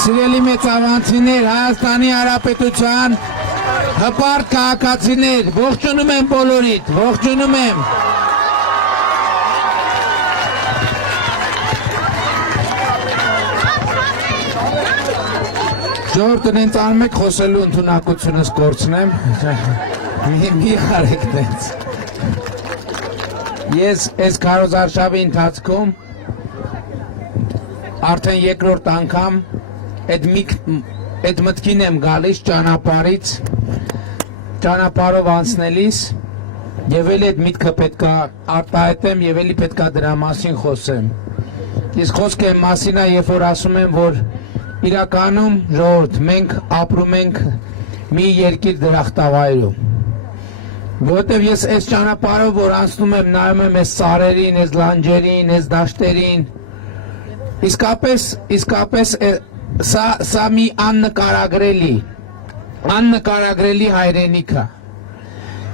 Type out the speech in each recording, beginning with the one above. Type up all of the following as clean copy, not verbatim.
Սիրելի մեծարանցիներ, Հայաստանի Հանրապետության հպարտ քաղաքացիներ, ողջունում եմ բոլորիդ, ողջունում եմ։ Ժողովուրդ ինձ անում եք խոսելու ընդունակությունս կորցնեմ։ Մի արեք դենց։ Ես այս քարոզարշավի ընթացքում արդեն երկրորդ անգամ այդ մտքին եմ գալիս ճանապարհից, ճանապարհով անցնելիս եւ էլի այդ միտքը պետքա արտահայտեմ եւ էլի պետքա դրա մասին խոսեմ։ Իսկ խոսքը մասին է, երբ որ ասում եմ, որ իրականում ժողովուրդ մենք ապրում ենք մի երկիր դրախտավայրում, որովհետև ես այս ճանապարհով որ անցնում եմ, նայում եմ այս սարերին, այս լանջերին, այս դաշտերին, իսկապես սա մի աննկարագրելի հայրենիք է,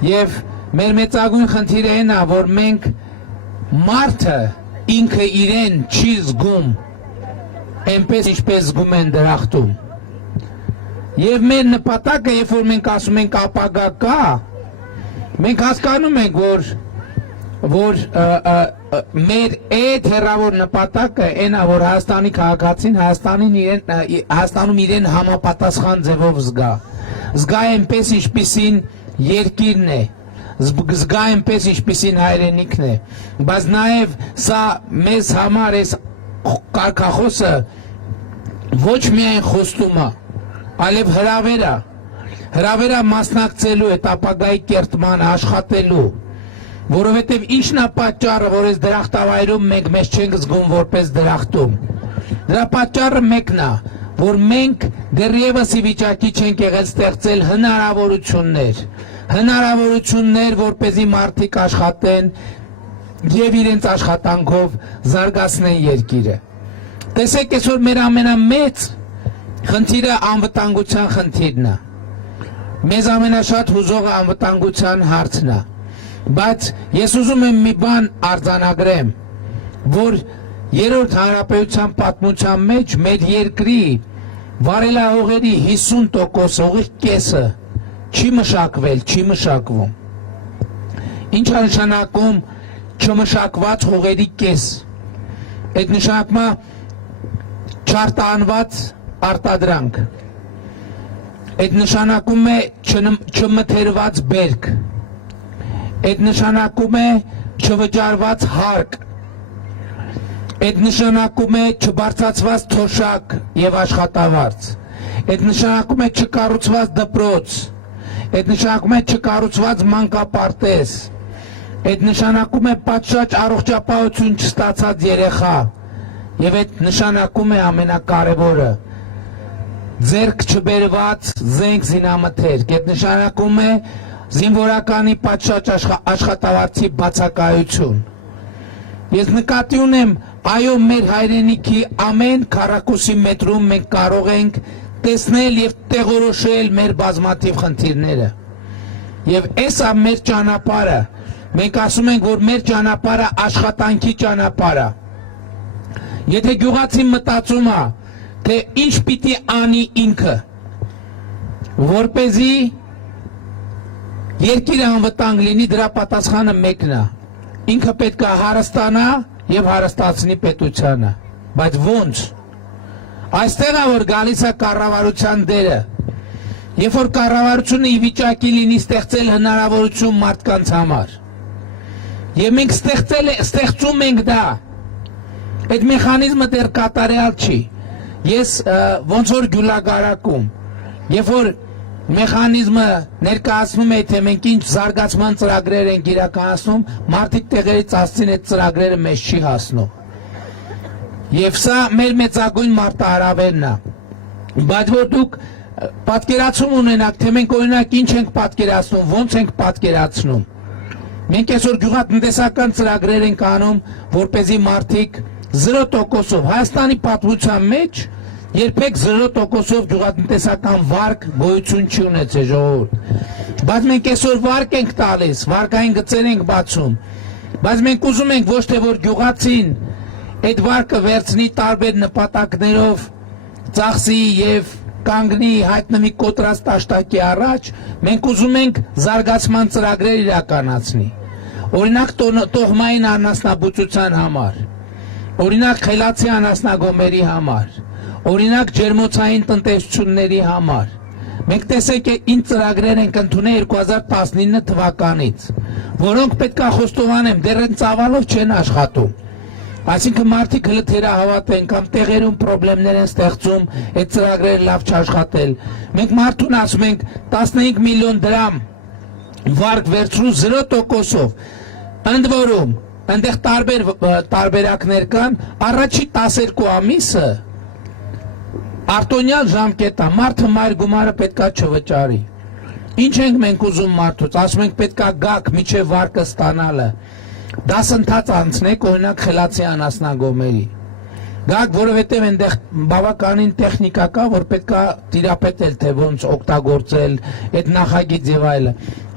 եւ մեր մեծագույն խնդիրը այն է, որ մենք մարդը ինքը իրեն չի զգում այնպես ինչպես զգում են դրախտում։ Եվ մեր նպատակը, երբ որ մենք ասում ենք ապագա կա, մենք հասկանում ենք, որ մեր այդ հեռավոր նպատակը այն է, որ Հայաստանի քաղաքացին Հայաստանում իրեն համապատասխան ձևով զգա այնպես ինչպիսին երկիրն է, զգա այնպես ինչպիսին հայրենիքն է, բայց նաև սա մեզ համար այս կարգախոսը ոչ միայն խոստում է, այլև հրավեր է մասնակցելու այդ ապագայի կերտման աշխատելու, որովհետև ինչն է պատճառը, որ այս դրախտավայրում մենք մեզ չենք զգում որպես դրախտում։ Դրա պատճառը մեկն է, որ մենք դեռևս ի վիճակի չենք եղել ստեղծել հնարավորություններ, որպեսզի մարդիկ աշխատեն եւ իրենց աշխատանքով զարգացնեն երկիրը։ Տեսեք, այսօր մեր ամենամեծ խնդիրը անվտանգության խնդիրն է։ Մեզ ամենաշատ հուզողը անվտանգության հարցն է։ Բայց ես ուզում եմ մի բան արձանագրեմ, որ երրորդ հանրապետության պատմության մեջ մեր երկրի վարելահողերի 50%, ուղիղ կեսը չի մշակվել, չի մշակվում։ Ինչ է նշանակում չմշակված հողերի կես։ Այդ նշանակում է չարտահանված արտադրանք, այդ նշանակում է չմթերված բերք, այդ նշանակում է չվճարված հարկ, այդ նշանակում է չբարձրացված թոշակ եւ աշխատավարձ, այդ նշանակում է չկառուցված դպրոց, այդ նշանակում է չկառուցված մանկապարտեզ, այդ նշանակում է պատշաճ առողջապահություն չստացած երեխա, եւ այդ նշանակում է ամենակարևորը ձեռք չբերված զենք զինամթերք, այդ նշանակում է զինվորականի պատշաճ աշխատավարձի բացակայություն։ Ես նկատի ունեմ, այո, մեր հայրենիքի ամեն քառակուսի մետրում մենք կարող ենք տեսնել եւ տեղորոշել մեր բազմաթիվ խնդիրները։ Եվ էսա մեր ճանապարհը, մենք ասում ենք, որ մեր ճանապարհը աշխատանքի ճանապարհ է։ Եթե գյուղացին մտածում է, թե ինչ պիտի անի ինքը, որպեսզի երկիրը անվտանգ լինի, դրա պատասխանը մեկն է։ Ինքը պետք է հարստանա եւ հարստացնի պետությանը։ Բայց ո՞նց։ Այստեղ է որ գալիս է կառավարության դերը։ Երբ որ կառավարությունը ի վիճակի լինի ստեղծել հնարավորություն մարդկանց համար։ Եվ մենք ստեղծում ենք դա։ Այդ մեխանիզմը դեռ կատարյալ չի։ Ես ոնց որ գյուլագարակում, երբ որ մեխանիզմը ներկայացնում է, թե մենք ինչ զարգացման ծրագրեր ենք իրականացնում, մարդիկ տեղերից ասցին այդ ծրագրերը մեզ չի հասնում։ Եվ սա մեր մեծագույն մարտահրավերն է։ Բայց որ դուք պատկերացում ունենաք, թե մենք օրինակ ինչ ենք պատկերացնում, ոնց ենք պատկերացնում։ Մենք այսօր գյուղատնտեսական ծրագրեր ենք անում, որպեսզի մարդիկ 0%-ով Հայաստանի պատմության մեջ երբեք 0%-ով գյուղատնտեսական վարկ գոյություն չի ունեցել ժողովուրդ։ Բայց մենք այսօր վարկ ենք տալիս, վարկային գծեր ենք բացում։ Բայց մենք ուզում ենք ոչ թե որ գյուղացին այդ վարկը վերցնի տարբեր նպատակներով ծախսի եւ կանգնի հայտնվի կոտրած տաշտակի առաջ, մենք ուզում ենք զարգացման ծրագրեր իրականացնի։ Օրինակ տոհմային անասնաբուծության համար, օրինակ խելացի անասնագոմերի համար, օրինակ ջերմոցային տնտեսությունների համար։ Մենք տեսեք ինչ ծրագրեր ենք ընդունել 2019 թվականից, որոնք պետքա խոստովանեմ, դեռ են ծավալով չեն աշխատում։ Այսինքն մարդիկ հենց թերահավատ են կամ տեղերում խնդիրներ են ստեղծում, այդ ծրագրերը լավ չաշխատել։ Մենք մարդուն ասում ենք 15 միլիոն դրամ վարկ վերցրու 0%-ով։ Ընդ որում, այնտեղ տարբերակներ կան, առաջի 12 ամիսը արտոնյալ ժամկետ է, մարդը մայր գումարը պետքա չվճարի։ Ինչ ենք մենք ուզում մարդուց, ասում ենք պետքա գաք միջև վարկը ստանալը, դասընթաց անցնեք, օրինակ խելացի անասնագոմերի։ Գաք, որովհետև այնտեղ բավականին տեխնիկա կա, որ պետքա տիրապետել, թե ոնց օգտագործել, այդ նախագիծ եւ այլը։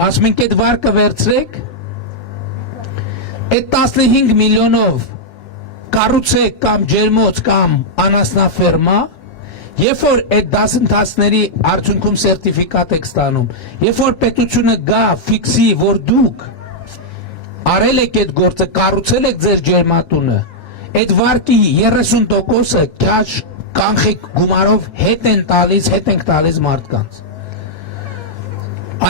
Ասում ենք այդ վարկը վերցրեք, այդ 15 միլիոնով կառուցեք կամ ջերմոց կամ անասնաֆերմա, երբ որ այդ դասընթացների արդյունքում սերտիֆիկատ եք ստանում, երբ որ պետությունը գա ֆիքսի, որ դուք արել եք այդ գործը, կառուցել եք ձեր ջերմատունը, այդ վարկի 30%-ը քաշ կանխիկ գումարով հետ ենք տալիս մարդկանց։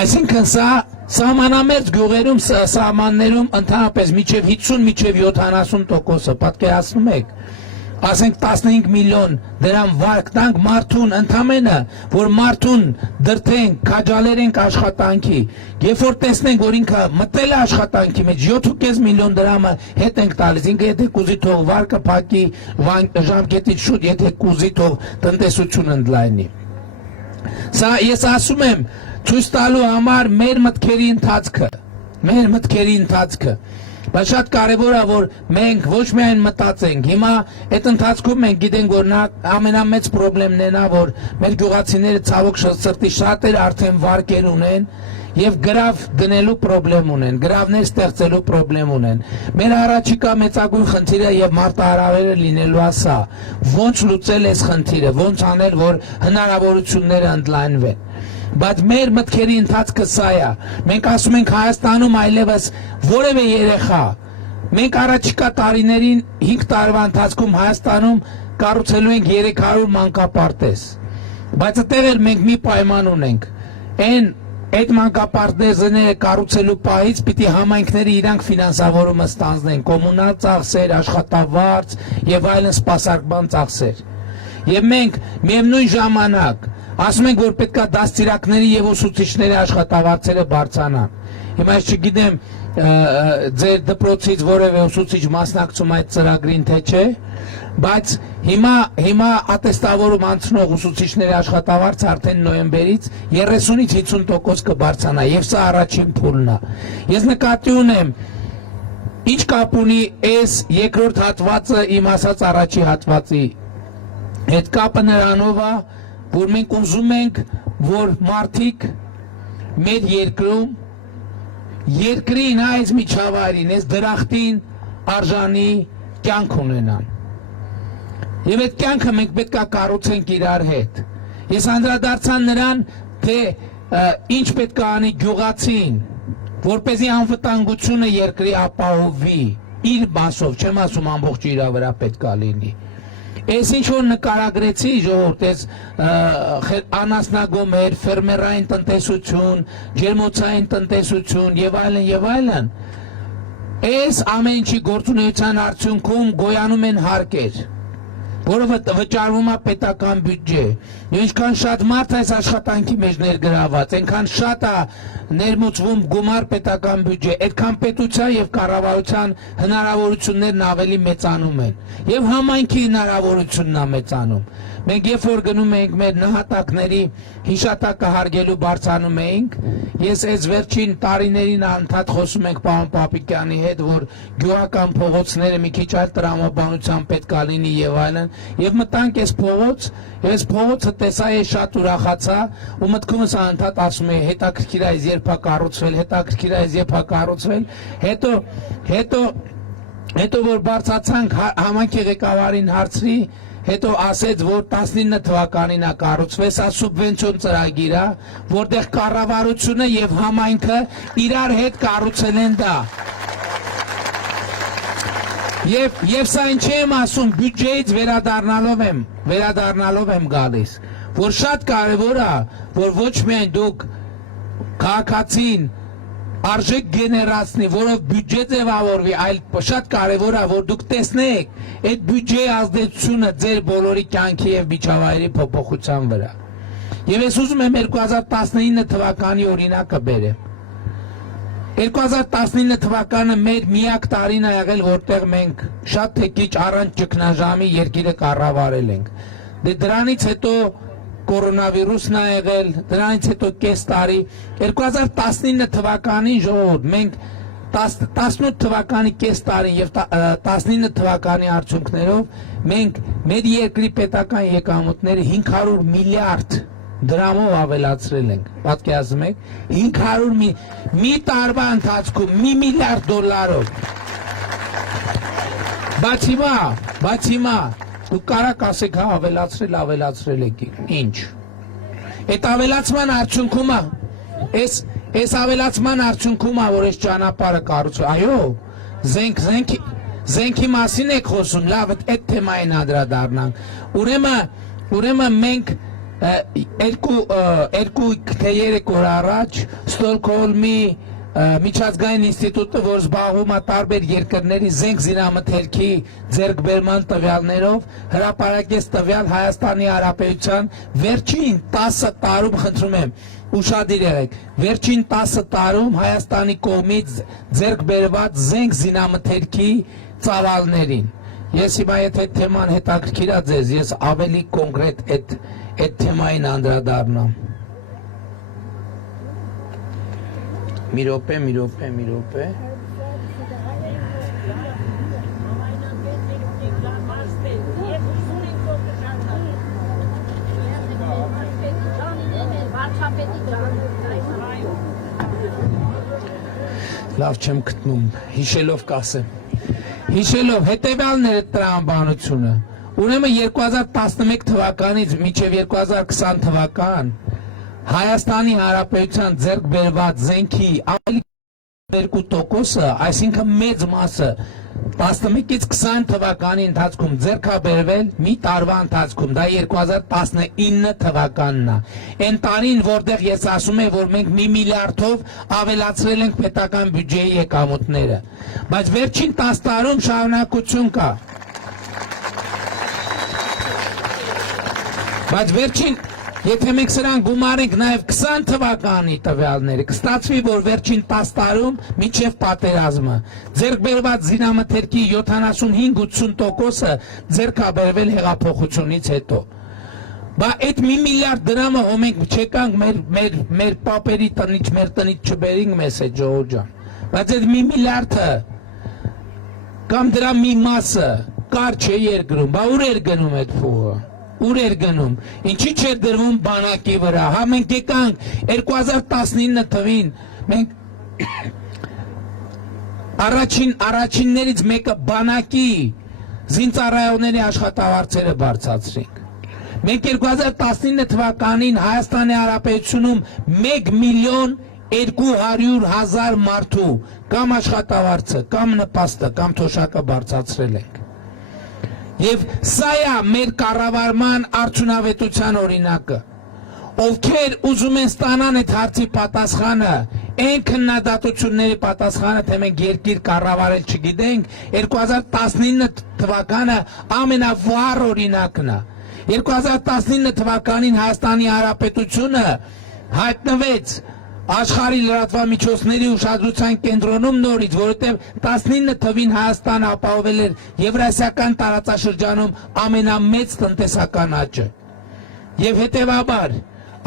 Այսինքն սա սահմանամերձ գյուղերում, սահմաններում ընդհանրապես միջև 50, միջև 70%-ը, պատկերացնում եք, ասենք 15 միլիոն դրամ վարկ տանք մարդուն ընդամենը, որ մարդուն դրթենք, քաջալերենք աշխատանքի, երբ որ տեսնենք, որ ինքը մտել է աշխատանքի մեջ, 7.5 միլիոն դրամը հետ ենք տալիս, ինքը եթե կուզի թող վարկը փակի ժամկետից շուտ, եթե կուզի թող տնտեսություն ընդլայնի։ Սա ես ասում եմ, ցույց տալու համար մեր մտքերի ընթացքը, բայց շատ կարևոր է, որ մենք ոչ միայն մտածենք, հիմա այդ ընթացքում մենք գիտենք, որ ամենամեծ խնդիրն է, որ մեր գյուղացիները ցավոք սրտի շատեր արդեն վարկեր ունեն եւ գրավ դնելու խնդրեմ ունեն, գրավներ ստեղծելու խնդրեմ ունեն։ Մեր առաջիկա մեծագույն խնդիրը եւ մարտահրավերը լինելու է սա, ոնց լուծել այս խնդիրը, ոնց անել, որ հնարավորությունները ընդլայնվեն։ Բայց մեր մտքերի ընթացքը սա է։ Մենք ասում ենք Հայաստանում այլևս որևէ երեխա, մենք առաջիկա տարիներին 5 տարվա ընթացքում Հայաստանում կառուցելու ենք 300 մանկապարտեզ։ Բայց այդտեղ էլ մենք մի պայման ունենք։ Այդ մանկապարտեզները կառուցելու պահից պիտի համայնքները իրանք ֆինանսավորումը ստանձնեն, կոմունալ ծախսեր, աշխատավարձ եւ այլն սպասարկման ծախսեր։ Եվ մենք միևնույն ժամանակ ասում ենք, որ պետքա դաստիարակների եւ ուսուցիչների աշխատավարձերը բարձրանան։ Հիմա ես չգիտեմ ձեր դպրոցից որևէ ուսուցիչ մասնակցում այդ ծրագրին թե չէ, բայց հիմա ատեստավորում անցնող ուսուցիչների աշխատավարձը արդեն նոյեմբերից 30-ից 50% կբարձրանա եւ սա առաջին փուլն է։ Ես նկատի ունեմ, ինչ կապ ունի այս երկրորդ հատվածը իմ ասած առաջի հատվածի հետ, կապը նրանով է, որ մենք ուզում ենք, որ մարդիկ մեր երկրում երկրին, այս միջավայրին, այս դրախտին արժանի կյանք ունենան։ Եվ այդ կյանքը մենք պետք է կառուցենք իրար հետ։ Ես անդրադարձա նրան, թե ինչ պետք է անի գյուղացին, որպեսզի անվտանգությունը երկրի ապահովի, իր մասով, չեմ ասում ամբողջ իր վրա պետք է լինի։ Ես ինչ որ նկարագրեցի, ժողովուրդ, ես անասնագոմեր, ֆերմերային տնտեսություն, ջերմոցային տնտեսություն եւ այլն, այս ամեն ինչի գործունեության արդյունքում գոյանում են հարկեր, որը վճարվում է պետական բյուջե։ Ինչքան շատ մարդ այս աշխատանքի մեջ ներգրաված, այնքան շատ է ներմուծվում գումար պետական բյուջե, այդքան պետության եւ կառավարության հնարավորություններն ավելի մեծանում են եւ համայնքի հնարավորությունն է մեծանում։ Մենք երբ որ գնում ենք մեր նահատակների հիշատակը հարգելու բարձրանում էինք, ես այս վերջին տարիներին անդադ խոսում ենք պարոն Պապիկյանի հետ, որ գյուղական փողոցները մի քիչ այլ տրամաբանության պետք է լինի եւ այլն, եւ մտանք այս փողոց, եւ այս փողոցը տեսա, ես շատ ուրախացա ու մտքումս անդադ ասում եմ, հետաքրքիր է երբ է կառուցվել, հետաքրքիր է երբ է կառուցվել, հետո որ բարձացանք համայնքի ղեկավարին հարցրի, հետո ասեց, որ 19 թվականին է կառուցվեց սա սուբվենցիոն ծրագիր է, որտեղ կառավարությունը եւ համայնքը իրար հետ կառուցել են դա։ Եվ սա ինչ եմ ասում, բյուջեից վերադառնալով եմ գալիս, որ շատ կարևոր է, որ ոչ միայն դուք քաղաքացին արժեք գեներացնի, որով բյուջե ձևավորվի, այլ շատ կարևոր է, որ դուք տեսնեք այդ բյուջեի ազդեցությունը ձեր բոլորի կյանքի եւ միջավայրի փոփոխության վրա։ Եվ ես ուզում եմ 2019 թվականի օրինակը բերեմ։ 2019 թվականը մեր միակ տարին է եղել, որտեղ մենք շատ թե քիչ առանց ճգնաժամի երկիրը կառավարել ենք։ Դե դրանից հետո կորոնավիրուսն է եղել, դրանից հետո կես տարի, 2019 թվականին ժողովուրդ, մենք 18 թվականի կես տարին եւ 19 թվականի արդյունքներով մենք մեր երկրի պետական եկամուտները 500 միլիարդ դրամով ավելացրել ենք, պատկերացնում եք, 500 մի տարվա ընթացքում $1 միլիարդ։ Բայց հիմա դուք կարաք ասեք, հա, ավելացրել եք, ինչ։ Այդ ավելացման արդյունքում է, այս ավելացման արդյունքում է, որ այս ճանապարհը կառուցվում, այո, զենքի մասին եք խոսում, լավ, այդ թեմային անդրադառնանք։ Ուրեմն մենք երկու թե երեք օր առաջ Ստոկհոլմի միջազգային ինստիտուտը, որ զբաղվում է տարբեր երկրների զենք զինամթերքի ձեռքբերման տվյալներով, հրապարակեց տվյալ Հայաստանի Հանրապետության վերջին 10 տարում, խնդրում եմ, ուշադիր եղեք, վերջին 10 տարում Հայաստանի կողմից ձեռքբերված զենք զինամթերքի ծավալներին։ Ես հիմա եթե թեման հետաքրքիր է ձեզ, ես ավելի կոնկրետ այդ թեմային անդրադառնամ։ Մի րոպե։ Լավ չեմ գտնում, հիշելով կասեմ։ Հիշելով հետևյալն է տրամաբանությունը։ Ուրեմն 2011 թվականից մինչև 2020 թվական Հայաստանի Հանրապետության ձեռքբերված զենքի ավելի 2%-ը, այսինքն մեծ մասը 11-ից 20 թվականի ընթացքում ձեռքաբերվել մի տարվա ընթացքում, դա 2019 թվականն է։ Այն տարին, որտեղ ես ասում եմ, որ մենք $1 միլիարդով ավելացրել ենք պետական բյուջեի եկամուտները, բայց վերջին 10 տարում շարունակություն կա։ Բայց վերջին, եթե մենք սրան գումարենք նաև 20 թվականի տվյալները, կստացվի, որ վերջին 10 տարում մինչև պատերազմը ձեռքբերված զինամթերքի 75-80%-ը ձեռքաբերվել հեղափոխությունից հետո։ Բա այդ $1 միլիարդ հո մենք չեկանք մեր պապերի տնից, մեր տնից չբերինք մեզ այդ ժողովուրդ ջան։ Բայց այդ $1 միլիարդը կամ դրա մի մասը կար չէ երկրում, բա ուր էր գնում այդ փողը։ Ուր էր գնում, ինչի չէր դրվում բանակի վրա, հա մենք եկանք 2019 թվին, մենք առաջիններից մեկը բանակի զինծառայողների աշխատավարձերը բարձրացրինք։ Մենք 2019 թվականին Հայաստանի Հանրապետությունում 1.200.000 մարդու կամ աշխատավարձը, կամ նպաստը, կամ թոշակը բարձրացրել ենք։ Եվ սա է մեր կառավարման արդյունավետության օրինակը։ Ովքեր ուզում են ստանան այդ հարցի պատասխանը, այն քննադատությունների պատասխանը, թե մենք երկիր կառավարել չգիտենք, 2019 թվականը ամենավառ օրինակն է։ 2019 թվականին Հայաստանի Հանրապետությունը հայտնվեց աշխարհի լրատվամիջոցների ուշադրության կենտրոնում նորից, որովհետև 19 թվին Հայաստանը ապահովել էր Եվրասիական տարածաշրջանում ամենամեծ տնտեսական աճը։ Եվ հետևաբար,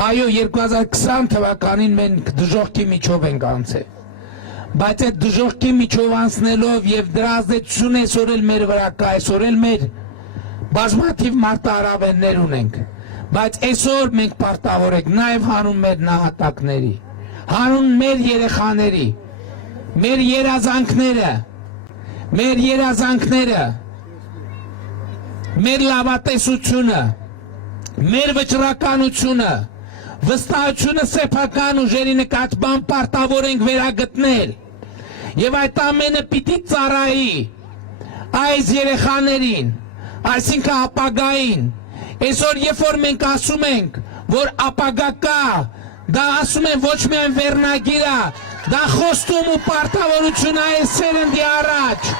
այո, 2020 թվականին մենք դժոխքի միջով ենք անցել։ Բայց այդ դժոխքի միջով անցնելով եւ դրա ազդեցությունը այսօր էլ մեր վրա կա, այսօր էլ մեր բազմաթիվ մարտահրավերներ ունենք։ Բայց այսօր մենք պարտավոր ենք նաեւ հանուն մեր նահատակների, հանուն մեր երեխաների, մեր երազանքները, մեր լավատեսությունը, մեր վճռականությունը, վստահությունը սեփական ուժերի նկատմամբ պարտավոր ենք վերագտնել եւ այդ ամենը պիտի ծառայի այս երեխաներին, այսինքն ապագային։ Այսօր երբ որ մենք ասում ենք, որ ապագա կա, դա ասում են ոչ միայն վերնագիր է, դա խոստում ու պարտավորություն է այս սերնդի առաջ,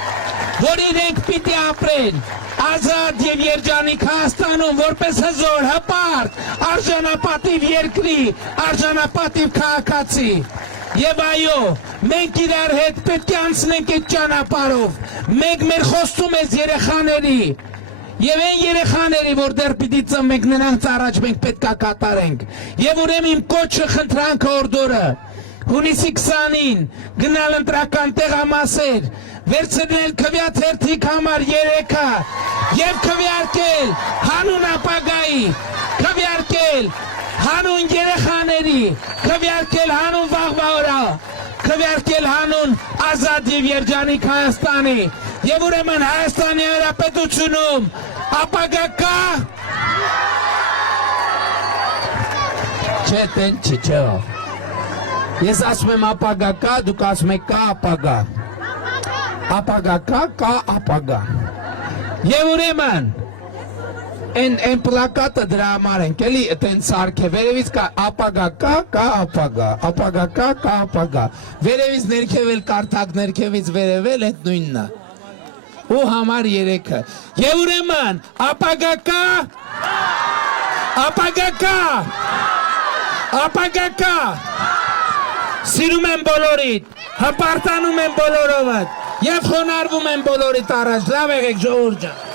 որ իրենք պիտի ապրեն ազատ եւ երջանիկ Հայաստանում որպես հզոր, հպարտ, արժանապատիվ երկրի, արժանապատիվ քաղաքացի։ Եվ այո, մենք իրար հետ պետք է անցնենք այդ ճանապարհով։ Մենք մեր խոստում ես երեխաների եւ այն երեխաների, որ դեռ պիտի ծնվենք, նրանց առաջ մենք պետք է կատարենք։ Եվ ուրեմն իմ կոչը, խնդրանքը, օրդորը հունիսի 20-ին գնալ ընտրական տեղամասեր, վերցնել քվեաթերթիկ համար 3-ը եւ քվեարկել հանուն ապագայի, քվեարկել հանուն երեխաների, քվեարկել հանուն վաղվա օրը, քվեարկել հանուն ազատ եւ երջանիկ Հայաստանի։ Եվ ուրեմն Հայաստանի Հանրապետությունում ապագա կա։ Չէ, տեն չէ։ Ես ասում եմ ապագա կա, դուք ասում եք կա ապագա։ Ապագա կա ապագա։ Եվ ուրեմն Այն պլակատը դրա համար ենք, էլի այդեն սարք է, վերևից կա ապագա կա ապագա, ապագա կա ապագա, վերևից ներքև էլ կարդակ, ներքևից վերևել այդ նույնն է, ու համար 3-ը, եւ ուրեմն ապագա կա, ապագա կա, սիրում եմ բոլորիդ, հպարտանում եմ բոլորովդ, եւ խոնարհվում եմ բոլորիդ առաջ, լավ եղեք ժողովուրդ ջան։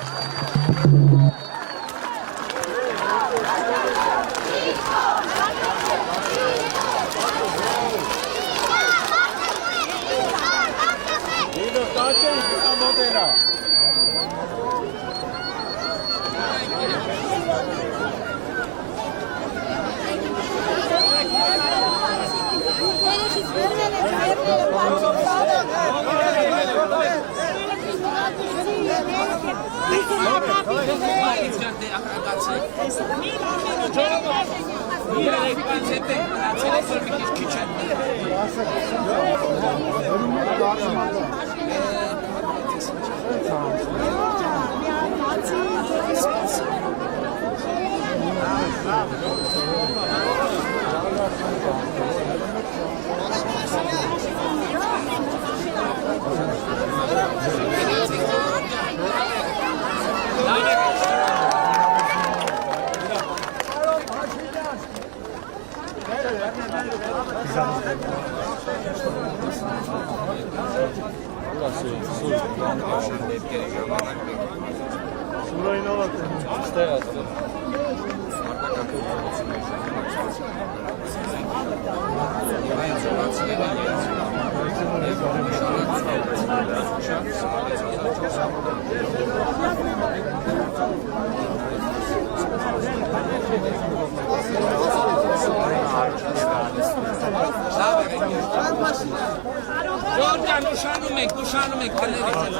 Նշանում եք հլերից